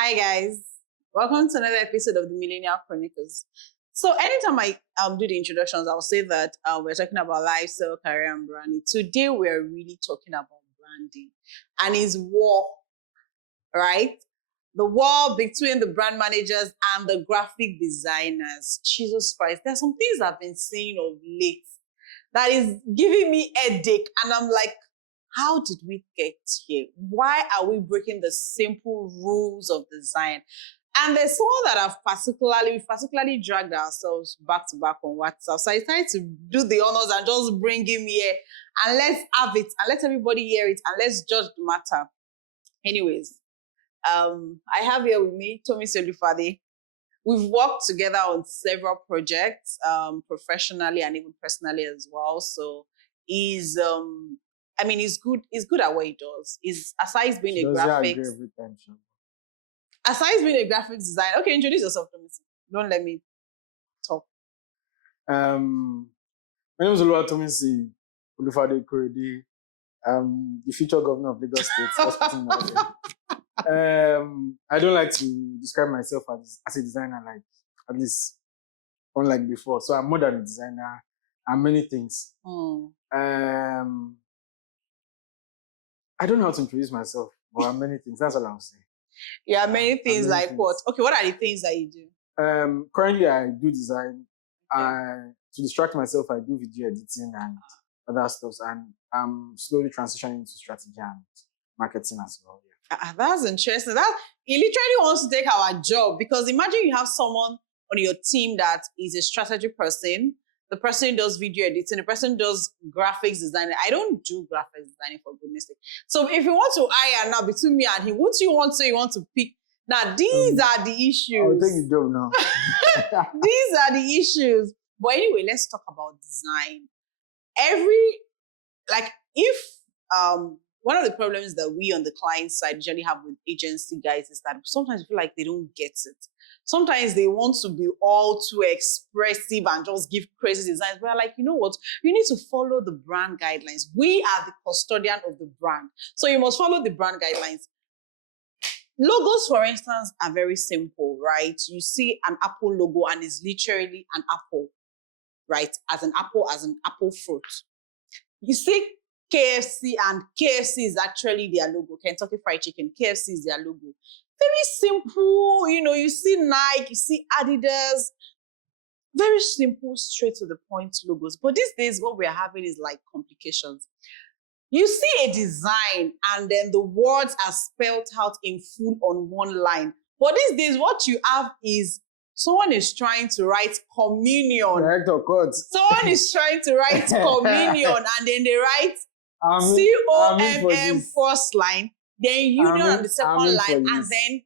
Hi guys, welcome to another episode of the Millennial Chronicles. So anytime I do the introductions, I'll say that we're talking about lifestyle, career, and branding. Today we're really talking about branding and it's war, right? The war between the brand managers and the graphic designers. Jesus Christ, there's some things I've been seeing of late that is giving me headache, and I'm like, how did we get here? Why are we breaking the simple rules of design? And there's someone that we've particularly dragged ourselves back to back on WhatsApp. So I decided to do the honors and just bring him here and let's have it and let everybody hear it and let's judge the matter. Anyways, I have here with me Tommy Solufade. We've worked together on several projects, professionally and even personally as well. So he's good at what he does. Aside being a graphics designer. Okay, introduce yourself to me. Don't let me talk. My name is Oluwatomisin Olufade Korede. The future governor of Lagos State. I don't like to describe myself as a designer, like at least unlike before. So I'm more than a designer. I'm many things. I don't know how to introduce myself, but I'm many things. That's all I'm saying. Yeah, many things like things. What? Okay, what are the things that you do? Currently, I do design. To distract myself, I do video editing and other stuff. And I'm slowly transitioning into strategy and marketing as well. Yeah. That's interesting. He literally wants to take our job, because imagine you have someone on your team that is a strategy person. The person does video editing. The person does graphics design. I don't do graphics designing, for goodness sake. So if you want to hire now between me and him, what do you want to pick? Now, these are the issues. I'll take the job now. These are the issues. But anyway, let's talk about design. One of the problems that we on the client side usually have with agency guys is that sometimes we feel like they don't get it. Sometimes they want to be all too expressive and just give crazy designs. We're like, you know what? You need to follow the brand guidelines. We are the custodian of the brand. So you must follow the brand guidelines. Logos, for instance, are very simple, right? You see an Apple logo and it's literally an apple, right? As an apple fruit. You see KFC, and KFC is actually their logo. Kentucky Fried Chicken, KFC is their logo. Very simple, you see Nike, you see Adidas. Very simple, straight to the point logos. But these days, what we're having is like complications. You see a design and then the words are spelled out in full on one line. But these days, what you have is someone is trying to write communion. Director codes. Someone is trying to write communion and then they write COMM first line, then union on the second line, and then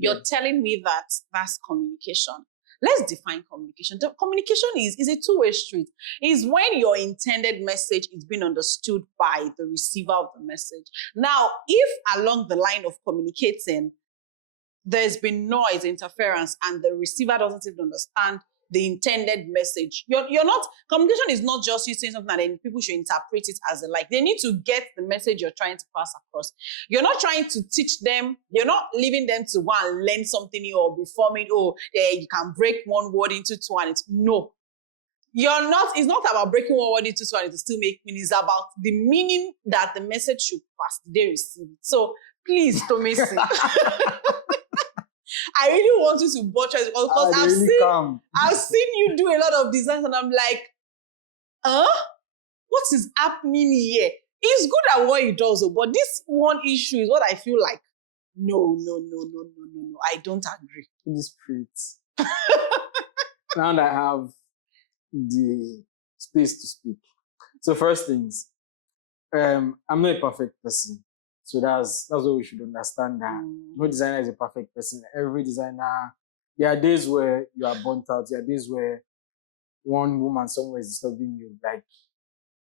you're telling me that that's communication. Let's define communication. Communication is a two-way street. It's when your intended message is being understood by the receiver of the message. Now, if along the line of communicating, there's been noise, interference, and the receiver doesn't even understand the intended message. Communication is not just you saying something and then people should interpret it as they like. They need to get the message you're trying to pass across. You're not trying to teach them. You're not leaving them to go and learn something new or be forming, you can break one word into two and no. It's not about breaking one word into two and it still make meaning. It's about the meaning that the message should pass. They receive it. So please, Tommy. I really want you to butcher it because I've seen you do a lot of designs and I'm like, what is happening here? He's good at what he does, but this one issue is what I feel like, no, I don't agree. In the spirit. Now that I have the space to speak. So first things, I'm not a perfect person. So that's what we should understand, that no designer is a perfect person. Every designer, there are days where you are burnt out. There are days where one woman somewhere is disturbing you, like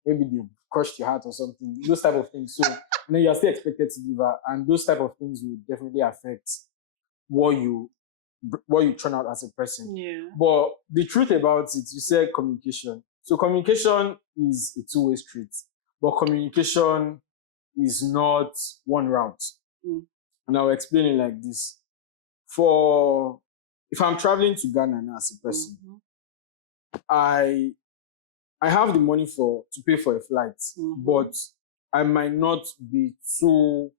maybe they crushed your heart or something. Those type of things. So and then you are still expected to deliver, and those type of things will definitely affect what you turn out as a person. Yeah. But the truth about it, you said communication. So communication is a two-way street, but communication is not one route. And I'll explain it like this. if I'm traveling to Ghana now as a person, Mhm. I have the money to pay for a flight, Mhm. but I might not be too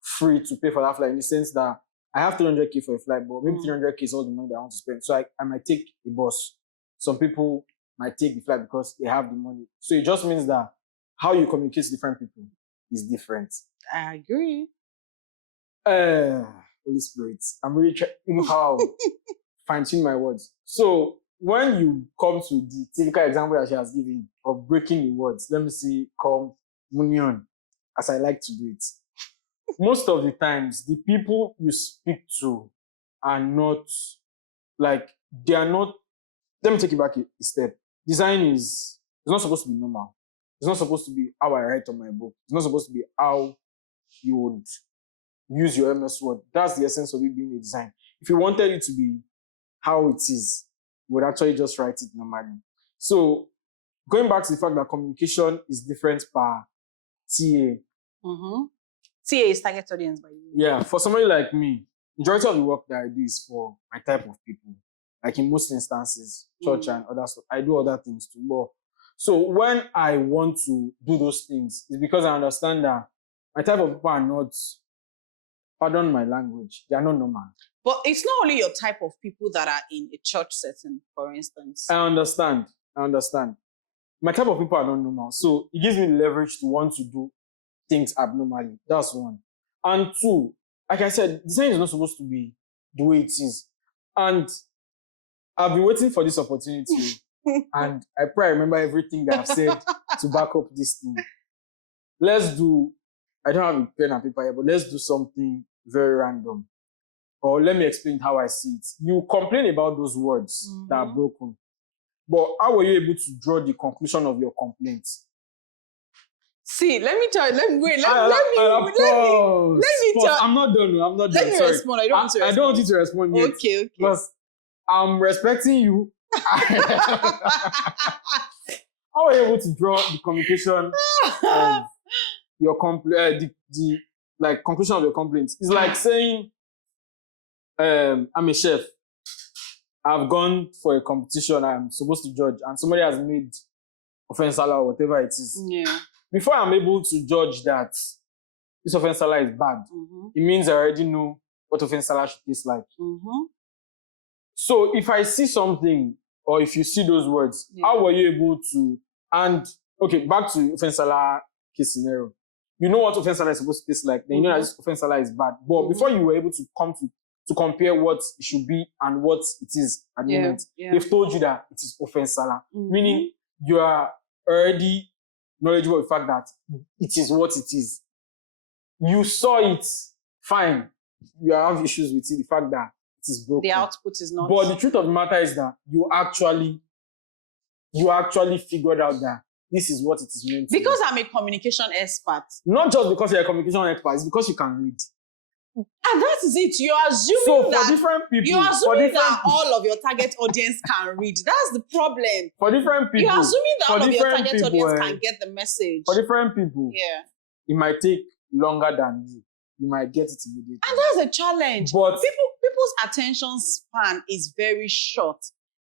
free to pay for that flight in the sense that I have 300K for a flight, but maybe 300K is all the money that I want to spend. So I might take a bus. Some people might take the flight because they have the money. So it just means that how you communicate to different people is different. I agree. Holy Spirit, I'm really trying, how fine tune my words. So when you come to the typical example that she has given of breaking the words, let me see, communion, as I like to do it. Most of the times, the people you speak to are not like, they are not. Let me take it back a step. Design is it's not supposed to be normal. It's not supposed to be how I write on my book. It's not supposed to be how you would use your MS Word. That's the essence of it being a design. If you wanted it to be how it is, you would actually just write it normally. So going back to the fact that communication is different per TA. Mm-hmm. TA is target audience, by the way. Yeah, for somebody like me, majority of the work that I do is for my type of people. Like in most instances, church and other stuff. I do other things too. But so when I want to do those things, it's because I understand that my type of people are not, pardon my language, they are not normal. But it's not only your type of people that are in a church setting, for instance. I understand. My type of people are not normal. So it gives me leverage to want to do things abnormally. That's one. And two, like I said, design is not supposed to be the way it is. And I've been waiting for this opportunity. And I probably remember everything that I've said to back up this thing. I don't have a pen and paper here, but let's do something very random. Or let me explain how I see it. You complain about those words that are broken. But how were you able to draw the conclusion of your complaint? See, let me tell you. Let me tell. I'm not done. Let me respond. I don't want to respond. I don't want you to respond yet. Okay. Because I'm respecting you. How are you able to draw the communication of your complaint? The conclusion of your complaint? It's like saying, I'm a chef. I've gone for a competition. I'm supposed to judge, and somebody has made offense salad or whatever it is. Yeah. Before I'm able to judge that this offense salad is bad, it means I already know what offense salad should taste like. So if I see something, or if you see those words, how were you able to? And okay, back to offense salad case scenario. You know what offense salad is supposed to taste like. Then you know that this offense salad is bad. But before you were able to come to compare what it should be and what it is at the moment, they've told you that it is offense salad, meaning you are already knowledgeable of the fact that it is what it is. You saw it, fine. You have issues with it, the fact that it is broken. The output is not. But the truth of the matter is that you actually figured out that this is what it is meant to be. Because I'm a communication expert. Not just because you're a communication expert, it's because you can read. And that is it. You're assuming that all of your target audience can read. That's the problem. For different people. You're assuming that all of your target audience can get the message. For different people. Yeah. It might take longer than you. You might get it immediately. And that's a challenge. But people's attention span is very short.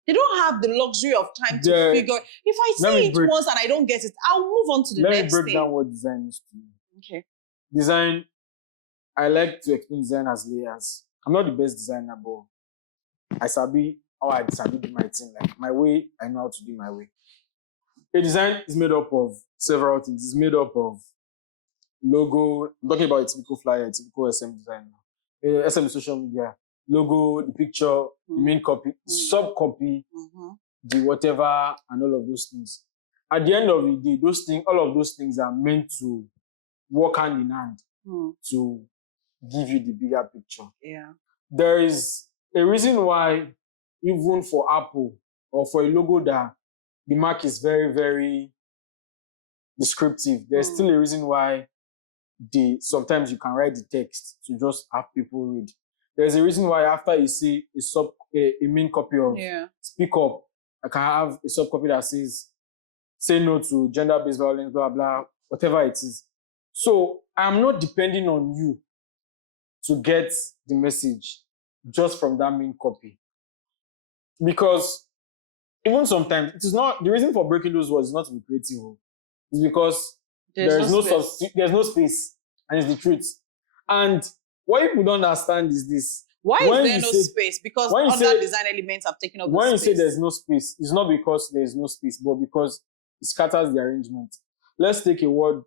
They don't have the luxury of time to figure. If I see it once and I don't get it, I'll move on to the next thing. Let me break down what design is to you. Okay. Design, I like to explain design as layers. I'm not the best designer, but I sabi how I do my thing. Like my way, I know how to do my way. A design is made up of several things. It's made up of logo. I'm talking about a typical flyer, a typical SM design. SM social media, logo, the picture, the main copy, sub copy, the whatever, and all of those things. At the end of the day, all of those things are meant to work hand in hand to give you the bigger picture. Yeah. There is a reason why, even for Apple or for a logo that the mark is very, very descriptive, there's still a reason why sometimes you can write the text to just have people read. There's a reason why after you see a main copy of Speak Up, I can have a sub copy that says say no to gender-based violence, blah, blah, whatever it is. So I'm not depending on you to get the message. just from that main copy. Because even sometimes it is not the reason for breaking those words is not to be creative. It's because there's no space. there's no space, and it's the truth. And what people don't understand is this. Why When is there you no say- space? Because when you other say- design elements have taken up the When you space. say there's no space, it's not because there's no space, but because it scatters the arrangement. Let's take a word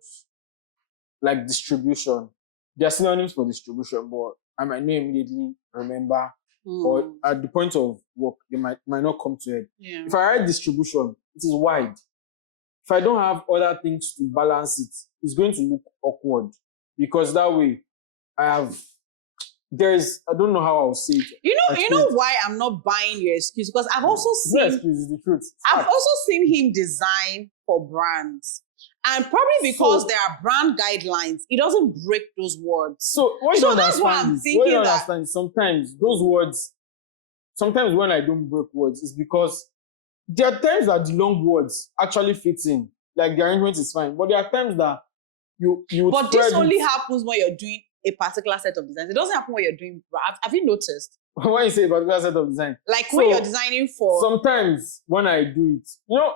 like distribution. There are synonyms for distribution, but I might not immediately remember, or at the point of work, they might not come to it. Yeah. If I write distribution, it is wide. If I don't have other things to balance it, it's going to look awkward, because that way I don't know how I'll say it. You know why I'm not buying your excuse? Because I've also No seen excuse, is the truth. I've also seen him design for brands. And probably because there are brand guidelines, he doesn't break those words. So what you So don't that's why understand I'm is, thinking what you don't that- understand is sometimes those words, sometimes when I don't break words, it's because there are times that the long words actually fit in. Like the arrangement is fine. But there are times that you would But this spread only it. happens when you're doing a particular set of designs. It doesn't happen when you're doing. Have you noticed? When you say a particular set of design. Like when So, you're designing for. Sometimes when I do it,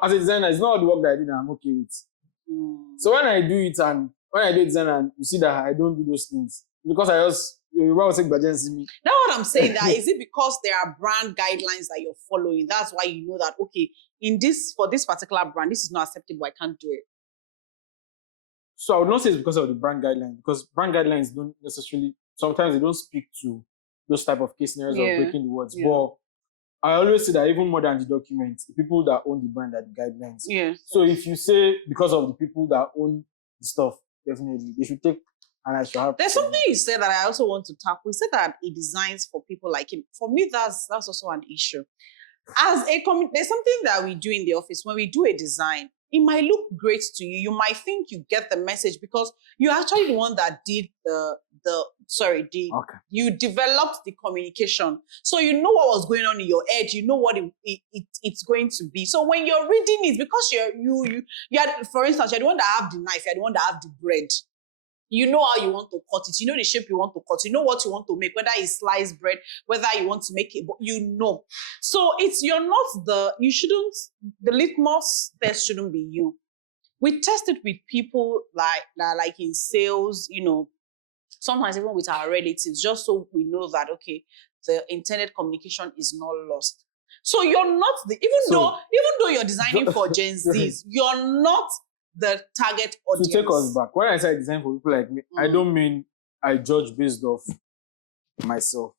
as a designer, it's not all the work that I do that I'm okay with. So when I do it and when I do design and you see that I don't do those things, because I just, you will take budgets in me. That's what I'm saying. That is it because there are brand guidelines that you're following. That's why you know that okay, for this particular brand, this is not acceptable. I can't do it. So I would not say it's because of the brand guidelines, because brand guidelines don't necessarily, sometimes they don't speak to those type of case scenarios of breaking the words. Yeah. But I always say that even more than the document, the people that own the brand are the guidelines. Yeah. So if you say because of the people that own the stuff, definitely they should take, and I should have. There's something you said that I also want to tackle. You said that he designs for people like him. For me, that's also an issue. There's something that we do in the office. When we do a design, it might look great to you. You might think you get the message because you're actually the one that did you developed the communication. So you know what was going on in your head. You know what it's going to be. So when you're reading it, because for instance, you're the one that have the knife, you're the one that have the bread. You know how you want to cut it. You know the shape you want to cut. You know what you want to make, whether it's sliced bread, whether you want to make it, but you know. So the litmus test shouldn't be you. We test it with people like in sales, sometimes even with our relatives, just so we know that, okay, the intended communication is not lost. So you're not even though you're designing for Gen Zs, you're not the target audience. To take us back, when I say design for people like me, I don't mean I judge based off myself.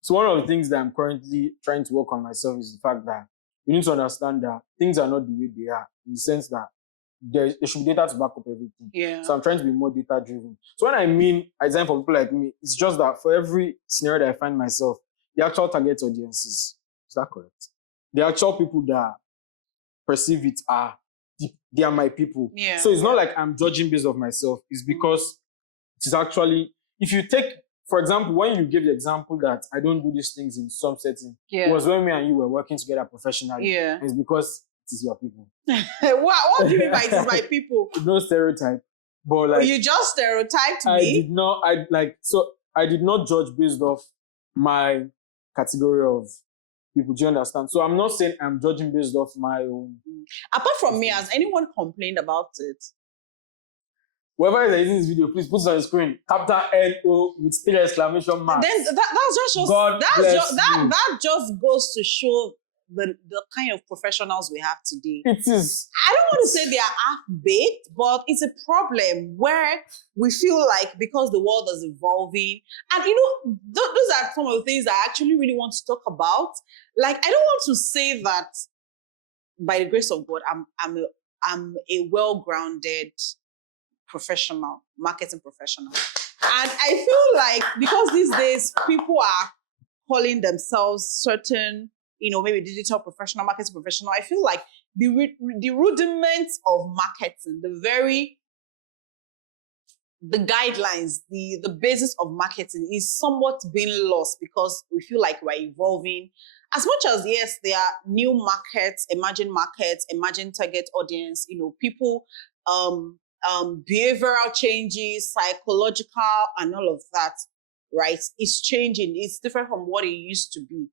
So one of the things that I'm currently trying to work on myself is the fact that you need to understand that things are not the way they are, in the sense that there should be data to back up everything. Yeah. So I'm trying to be more data driven. So when I mean I design for people like me, it's just that for every scenario that I find myself, the actual target audiences, is that correct? The actual people that perceive it they are my people. Yeah. So it's not like I'm judging based off myself. It's because it is actually, if you take, for example, when you give the example that I don't do these things in some setting, it was when me and you were working together professionally. Yeah. And it's because it is your people. What do you mean by it is my people? No stereotype. But like, you just stereotyped me? I did not judge based off my category of people. Do you understand? So I'm not saying I'm judging based off my own. Apart from me, has anyone complained about it? Whoever is using this video, please put it on the screen. Capital N-O with 3 exclamation marks. Then that just goes to show the kind of professionals we have today. It is. I don't want to say they are half-baked, but it's a problem where we feel like because the world is evolving, and those are some of the things I actually really want to talk about. Like, I don't want to say that by the grace of God, I'm a well-grounded professional, marketing professional. And I feel like because these days people are calling themselves certain, maybe digital professional, marketing professional, I feel like the rudiments of marketing, the guidelines, the basis of marketing is somewhat being lost because we feel like we're evolving. As much as, yes, there are new markets, emerging target audience, people, behavioral changes, psychological, and all of that. right? It's changing. It's different from what it used to be,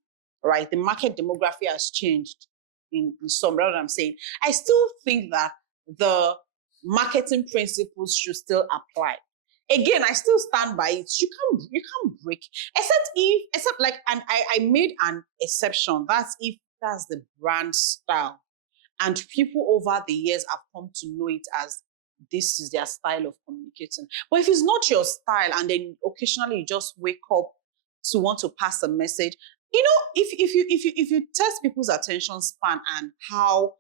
right? The market demography has changed in some. That's what I'm saying. I still think that the marketing principles should still apply. Again, I still stand by it. You can't break, except like, and I made an exception. That's if that's the brand style. And people over the years have come to know it as this is their style of communicating. But if it's not your style, and then occasionally you just wake up to want to pass a message, if you test people's attention span and how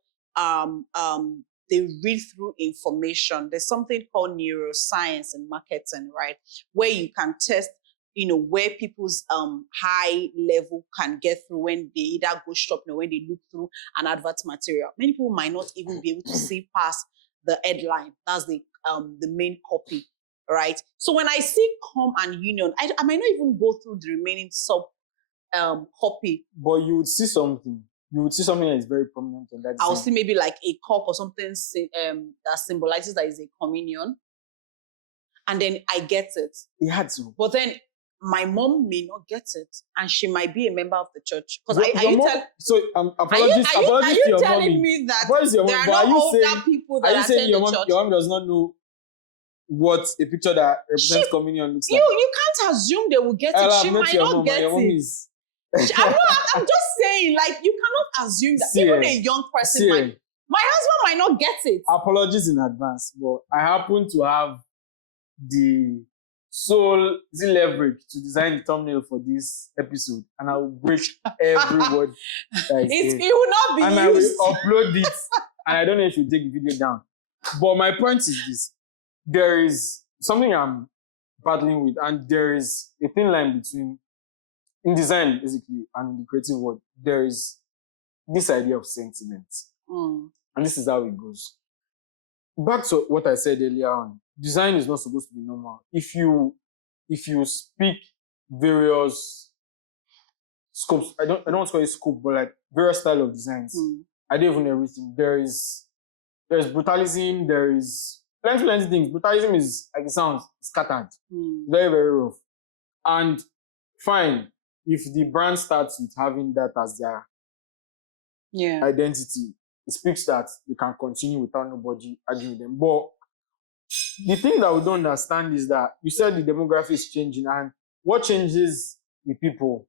they read through information, there's something called neuroscience in marketing, right? Where you can test where people's high level can get through when they either go shopping or when they look through an advert material. Many people might not even be able to see past the headline. That's the main copy, right? So when I see com and union, I might not even go through the remaining sub copy. But you would see something. You would see something that is very prominent on that. I'll see maybe like a cup or something that symbolizes that is a communion. And then I get it. It had to. But then my mom may not get it, and she might be a member of the church. Because apologies to your mommy. Are you telling me that there are no older people that attend the church? Your mom does not know what a picture that represents communion looks like? You can't assume they will get it. She might not get it. I'm just saying, like, you cannot assume that even a young person might. My husband might not get it. Apologies in advance, but I happen to have the leverage to design the thumbnail for this episode, and I will break every word. It will not be and used. I will upload it, and I don't know if you take the video down. But my point is this: there is something I'm battling with, and there is a thin line between in design, basically, and in the creative world. There is this idea of sentiment, and this is how it goes. Back to what I said earlier on. Design is not supposed to be normal. If you speak various scopes, I don't want to call it scope, but like various style of designs. I don't even know everything. There's brutalism, there is plenty things. Brutalism is, like it sounds, scattered. Very, very rough. And fine, if the brand starts with having that as their identity, it speaks that they can continue without nobody arguing with them. But the thing that we don't understand is that you said the demography is changing, and what changes with people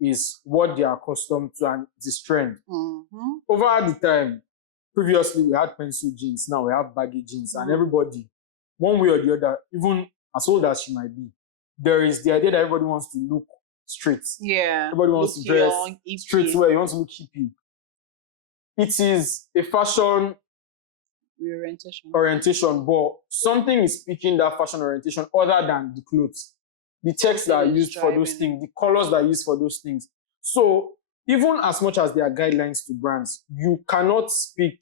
is what they are accustomed to, and this trend. Over the time, previously we had pencil jeans, now we have baggy jeans, and everybody, one way or the other, even as old as she might be, there is the idea that everybody wants to look straight. Yeah. Everybody wants to dress straight where you want to look hippie. It is a fashion orientation, but something is speaking that fashion orientation other than the clothes, the texts that are used for those things, the colors that are used for those things. So even as much as there are guidelines to brands, you cannot speak.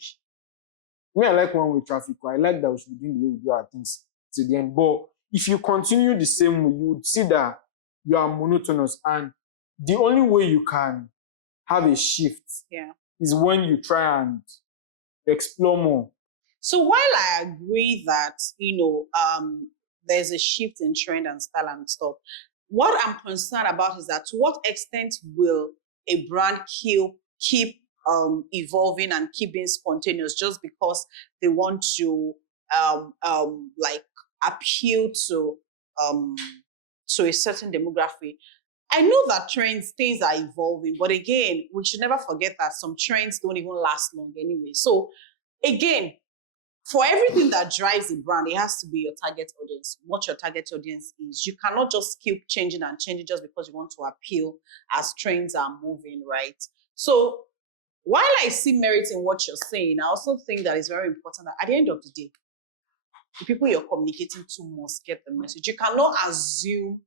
I like one-way traffic. I like that we should be doing the way we do our things to the end. But if you continue the same way, you would see that you are monotonous, and the only way you can have a shift is when you try and explore more. So while I agree that, there's a shift in trend and style and stuff, what I'm concerned about is that to what extent will a brand keep evolving and keep being spontaneous just because they want to like appeal to a certain demography? I know that things are evolving, but again, we should never forget that some trends don't even last long anyway. So again, for everything that drives a brand, it has to be your target audience, what your target audience is. You cannot just keep changing and changing just because you want to appeal as trends are moving, right? So while I see merit in what you're saying, I also think that it's very important that at the end of the day, the people you're communicating to must get the message. You cannot assume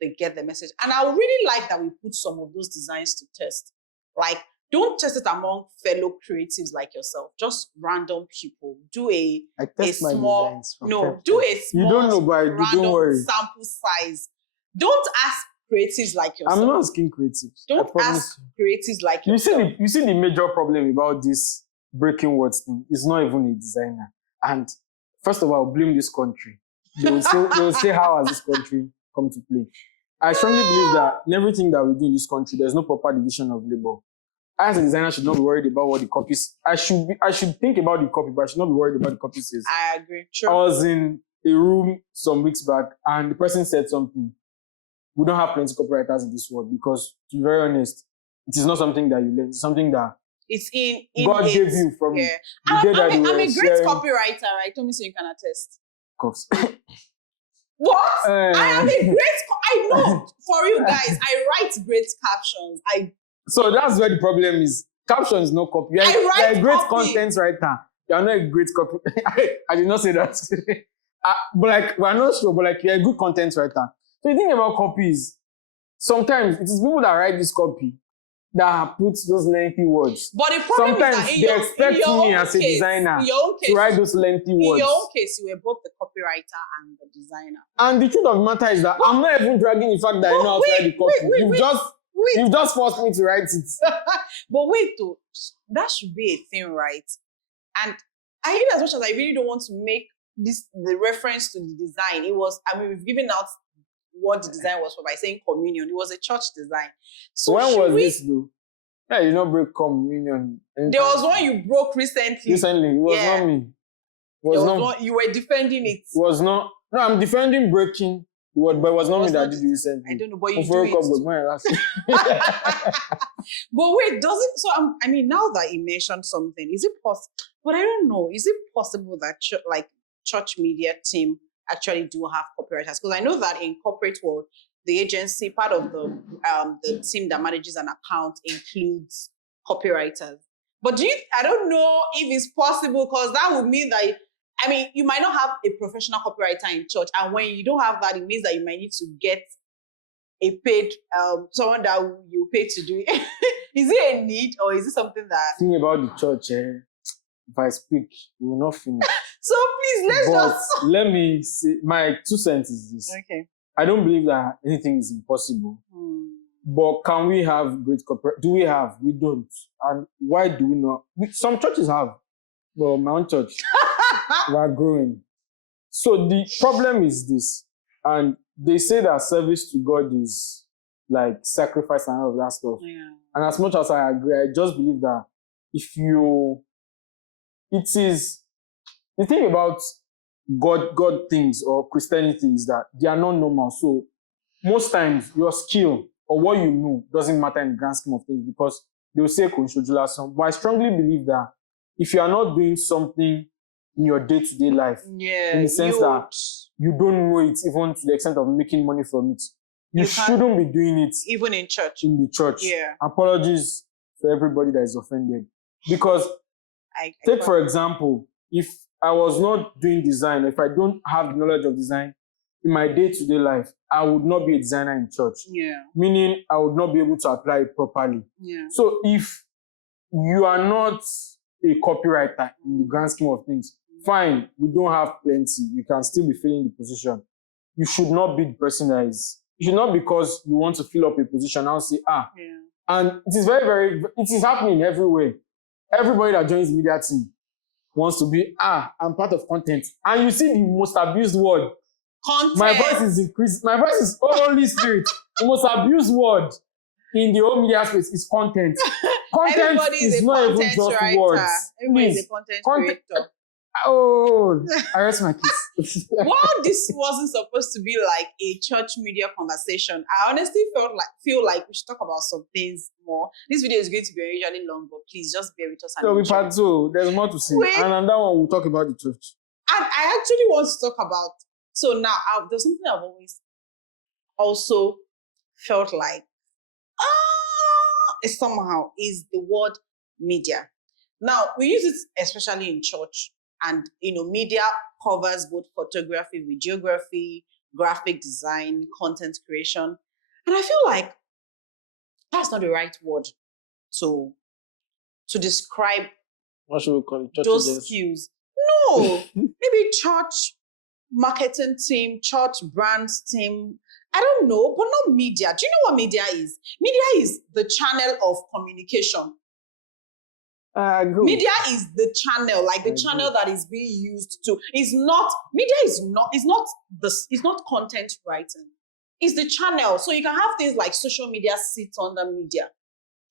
they get the message. And I would really like that we put some of those designs to test. Like, don't test it among fellow creatives like yourself. Just random people. Do a small You don't know, but random sample size. Don't ask creatives like yourself. I'm not asking creatives. Don't ask creatives like yourself. You see the major problem about this breaking words thing is not even a designer. And first of all, I'll blame this country. They will say how has this country come to play? I strongly believe that in everything that we do in this country, there's no proper division of labor. I, as a designer, should not be worried about what the copy. I should think about the copy, but I should not be worried about the copy says. I agree. True. I was in a room some weeks back, and the person said something. We don't have plenty of copywriters in this world because, to be very honest, it is not something that you learn. It's something that it's in God gave you from yeah. the day that I'm you a were great sharing. copywriter, right? Tell me so you can attest. Of course. What? I am a great. I know for you guys. I write great captions. So that's where the problem is. Caption is no copy. You're a great copy. content writer. You're not a great copy. I did not say that. But like, we're not sure, but like, you're a good content writer. So the thing about copies, sometimes it is people that write this copy that put those lengthy words. But the problem sometimes is that they expect me as a designer to write those lengthy words. In your own case, you were both the copywriter and the designer. And the truth of the matter is that I'm not even dragging the fact that I know how to write the copy. You've just forced me to write it. But wait, though, that should be a thing, right? And I hate as much as I really don't want to make the reference to the design. It was, we've given out what the design was for by saying communion. It was a church design. So when was this though? Yeah, you don't break communion. There was one you broke recently. Recently, it was not me. You were defending it. It was not. No, I'm defending breaking the word, but it was not me that did it recently. I don't know, but you do it. But wait, does it? So now that you mentioned something, is it possible? But I don't know. Is it possible that church media team actually do have copywriters? Because I know that in corporate world, the agency, part of the team that manages an account includes copywriters. But I don't know if it's possible, because that would mean that, you might not have a professional copywriter in church. And when you don't have that, it means that you might need to get a paid, someone that you pay to do it. Is it a need, or is it something that... The thing about the church, if I speak, we will not finish. So please, let me say, my 2 cents is this. Okay. I don't believe that anything is impossible. But can we have great corporate? Do we have? We don't. And why do we not? Some churches have. Well, my own church, we are growing. So the problem is this. And they say that service to God is like sacrifice and all of that stuff. Yeah. And as much as I agree, I just believe that the thing about God things or Christianity is that they are not normal. So most times your skill or what you know doesn't matter in the grand scheme of things, because they will say but I strongly believe that if you are not doing something in your day-to-day life, in the sense that you don't know it even to the extent of making money from it, you shouldn't be doing it even in church. In the church. Yeah. Apologies for everybody that is offended. Because take for example, if I was not doing design, if I don't have the knowledge of design in my day-to-day life, I would not be a designer in church. Yeah. Meaning I would not be able to apply it properly. Yeah. So if you are not a copywriter in the grand scheme of things, fine, we don't have plenty. You can still be filling the position. You should not be the person that is. You should not, because you want to fill up a position, and say, Yeah. And it is very, very, it is happening everywhere. Everybody that joins the media team wants to be, I'm part of content. And you see the most abused word. Content. My voice is increased. My voice is Holy Spirit. The most abused word in the whole media space is content. Content Everybody is not even just words. Everybody is a content creator. Oh, I rest my case. While this wasn't supposed to be like a church media conversation, I honestly feel like we should talk about some things more. This video is going to be unusually long, but please just bear with us. There's more to say. And on that one, we'll talk about the church. And I actually want to talk about, so now there's something I've always also felt like, somehow is the word media. Now, we use it especially in church. And, media covers both photography, videography, graphic design, content creation. And I feel like that's not the right word to describe what should we call it? Church those agents? skills. No, maybe church marketing team, church brands team. I don't know, but not media. Do you know what media is? Media is the channel of communication. Media is the channel, like the channel that is being used to. It's not content writing. It's the channel. So you can have things like social media sit under media.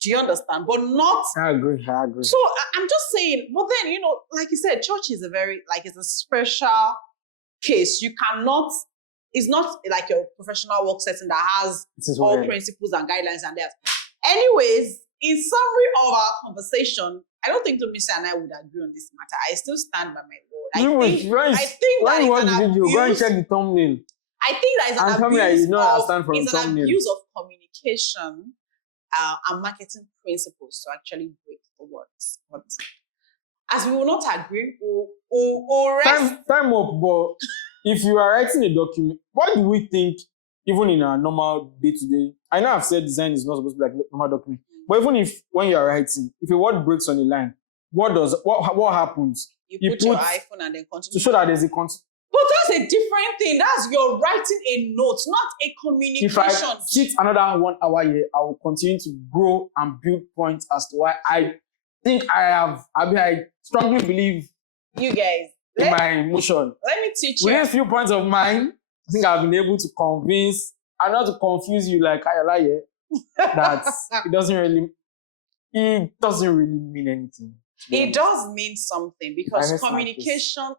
Do you understand? But not. I agree. So I'm just saying, but then, you know, like you said, church is it's a special case. You cannot, it's not like your professional work setting that has all principles and guidelines and that. Anyways, in summary of our conversation, I don't think Mr. and I would agree on this matter. I still stand by my word. I think that you watch the video, go and check the thumbnail. I think that is an abuse of communication and marketing principles to actually break the words. But as we will not agree, or rest. Time up, but if you are writing a document, what do we think, even in a normal day-to-day? I know I've said design is not supposed to be like a normal document, but even if, when you are writing, if a word breaks on a line, what happens? You put your iPhone and then continue. To show that there's a continue. But that's a different thing. That's you're writing a note, not a communication. If I sit another 1 hour here, I will continue to grow and build points as to why I think I strongly believe you guys in my emotion. Let me teach you. With a few points of mine, I think I've been able to convince and not to confuse you like Ayala that it doesn't really mean anything. It does mean something because communication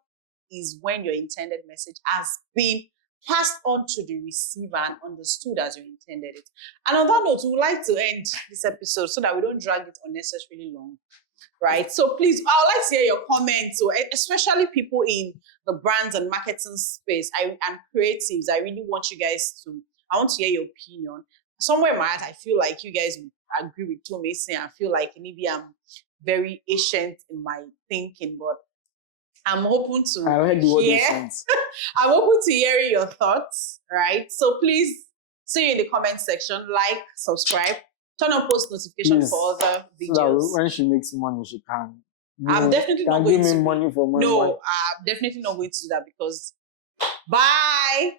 is when your intended message has been passed on to the receiver and understood as you intended it. And on that note, we would like to end this episode so that we don't drag it unnecessarily long, right? So please, I would like to hear your comments, so especially people in the brands and marketing space and creatives. I really want you guys I want to hear your opinion. Somewhere in my heart, I feel like you guys would agree with Tommy saying, I feel like maybe I'm very ancient in my thinking, but I'm open to hear. I'm open to hearing your thoughts, right? So please see you in the comment section, like, subscribe, turn on post notifications for other videos. So when she makes money, she can. I'm definitely not going to give me money for money. No, I'm definitely not going to do that because bye.